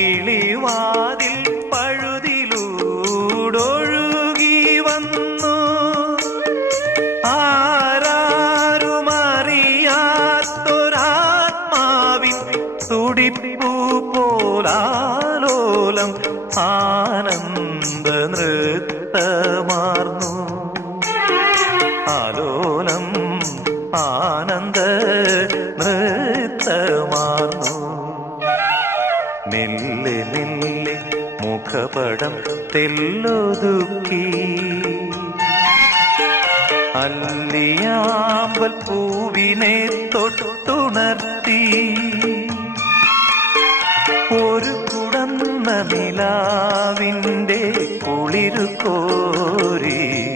കിളിവാതിൽ പഴുതിലൂടൊഴുകി വന്നു. ആരാരുമറിയാത്തൊരാത്മാവിൻ തുടിപ്പൂ പോലാലോലം ആനന്ദ നൃത്തമാർന്നു ആലോലം ആനന്ദ നൃത്തമാർന്നു മെല്ലെ മെല്ലെ മുഖപടം തെല്ലൊതുക്കി. അല്ലിയാമ്പൽ പൂവിനെ തൊട്ടുണർത്തി. ഒരു കുടന്ന നിലാവിന്റെ കുളിരു കോരി